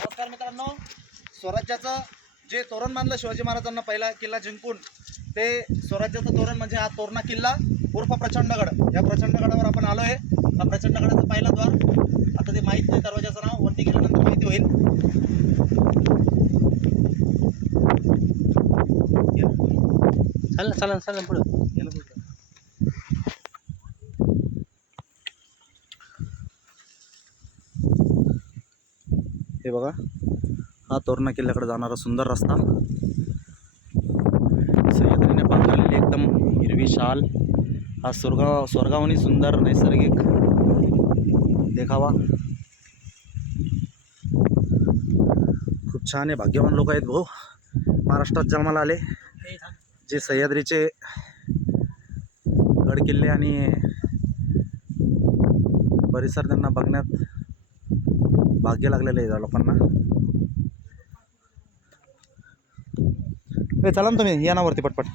नमस्कार मित्रांनो. स्वराज्याचं जे तोरण बांधलं शिवाजी महाराजांना पहिला किल्ला जिंकून ते स्वराज्याचं तोरण म्हणजे हा तोरणा किल्ला उर्फ प्रचंडगड या प्रचंडगडावर आपण आलो आहे हा प्रचंडगडाचा पहिला द्वार. आता ते माहीत नाही दरवाजाचं नाव. वरती गेल्यानंतर माहिती होईल. चालेल चालेल चालेल पुढं. हे बघा. हा तोरणा किल्ल्याकडे जाणारा सुंदर रस्ता. सह्याद्रीने बांधलेली एकदम हिरवी शाल. हा स्वर्गा स्वर्गावनी सुंदर नैसर्गिक. देखावा. खूप छान आहे भाग्यवान लोक आहेत भाऊ. महाराष्ट्रात जन्माला आले. जे सह्याद्रीचे गड किल्ले आणि परिसर त्यांना बघण्यात भाग्य लागलेलं आहे या लोकांना. ए चला ना तुम्ही या ना वरती पटपट.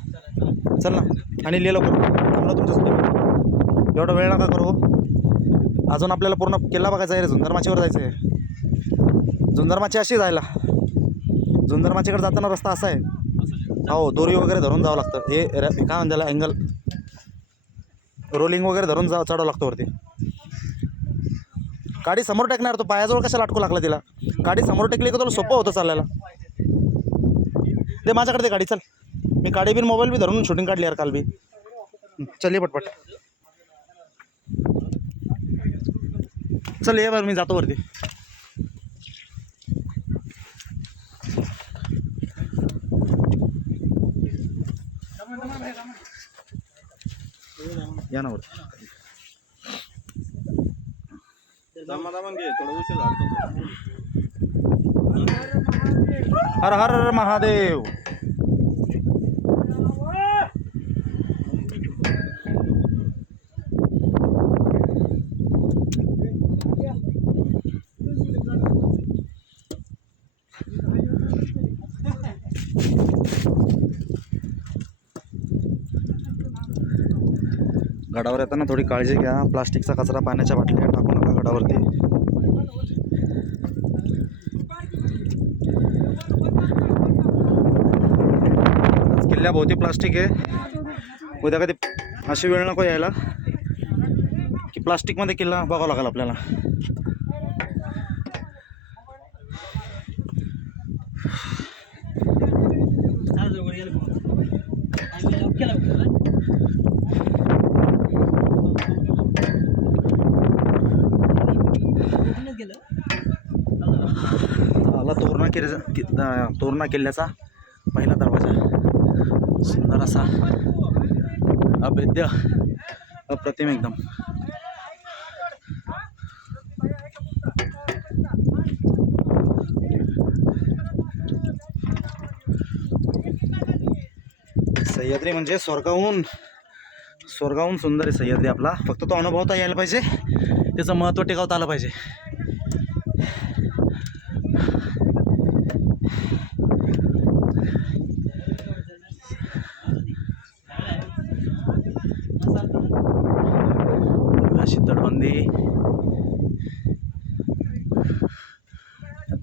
चल ना. आणि लिहिलं करू थांबलो तुमच्यासाठी एवढा वेळ नका करू. अजून आपल्याला पूर्ण किल्ला बघायचा आहे रे झुंजरमाचीवर जायचं आहे. झुंजरमाची अशी जायला. झुंजरमाचीकडे जाताना रस्ता असा आहे. हो दोरी वगैरे धरून जावं लागतं. हे काय म्हणते अँगल रोलिंग वगैरे धरून जा चढावं लागतं वरती. गाडी समोर टेकणार तो पायाजवळ कशाला अटकू लागला तिला? गाडी समोर टेकली का तुला सोपं होतं चालायला? दे माझ्याकडे दे गाडी चल. मी गाडी बिन मोबाईल बी धरून शूटिंग काढली यार काल बी. चल ये पटपट. चल ये बरं मी जातो वरती. या ना वरती. हर हर महादेव। गडावर येताना थोडी काळजी घ्या. प्लास्टिकचा कचरा पाण्याच्या बाटल्या टाकू नका. गडावरती किल्ल्याभोवती प्लास्टिक आहे. उद्या कधी अशी वेळ नको यायला. की प्लास्टिकमध्ये किल्ला बघावा लागेल आपल्याला. आला तोरणा किल्ल्याचा कि तोरणा किल्ल्याचा पहिला दरवाजा. सुंदर असा अभेद्य अप्रतिम एकदम. सह्याद्री म्हणजे स्वर्गाहून स्वर्गाहून सुंदर आहे सह्याद्री आपला. फक्त तो अनुभवता यायला पाहिजे. त्याचं महत्त्व टिकवता आलं पाहिजे. अशी तटबंदी.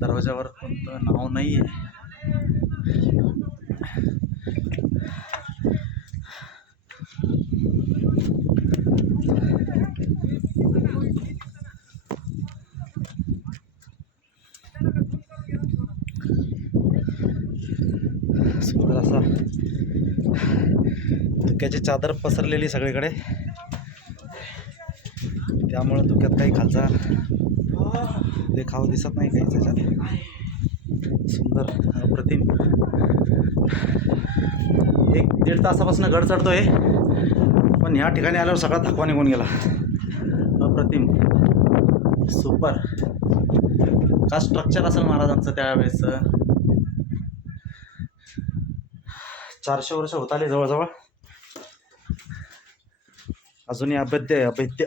दरवाजावर कोणतं नाव नाही आहे समोर असा धुक्याची चादर पसरलेली सगळीकडे. त्यामुळं धुक्यात काही खालचा देखावा दिसत नाही काही त्याच्यात. सुंदर अप्रतिम. एक दीड तासापासून गड चढतोय. पण ह्या ठिकाणी आल्यावर सगळा थकवा निघून गेला. अप्रतिम. सुपर. का स्ट्रक्चर असेल महाराजांचं त्यावेळेस चारशे वर्ष होत आले जवळजवळ. अजूनही अभेद्य आहे अभेद्य.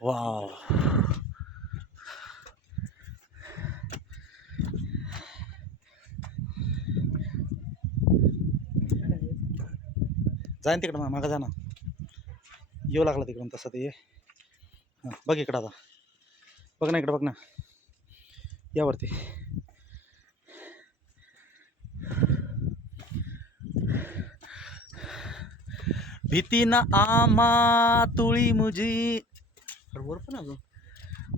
वाव. जाईन तिकडं मागं जा ना. येऊ लागला तिकडून तसं ते. ये बघ इकडं आता. बघ ना इकडं बघ ना. यावरती भीती ना आमा तुळी मुझी. वर पण अजून.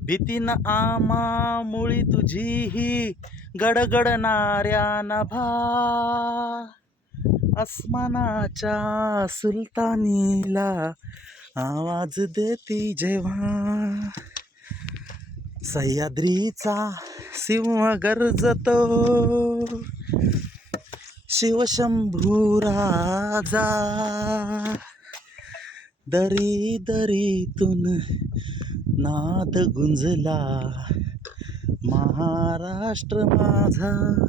भीती ना आमा मुळी तुझी ही गडगडणाऱ्या नभा अस्मानाच्या सुलतानीला आवाज देती जेव्हा. सह्याद्रीचा सिंह गरजतो. शिवशंभू राजा दरी दरीतून नाद गुंजला महाराष्ट्र माझा.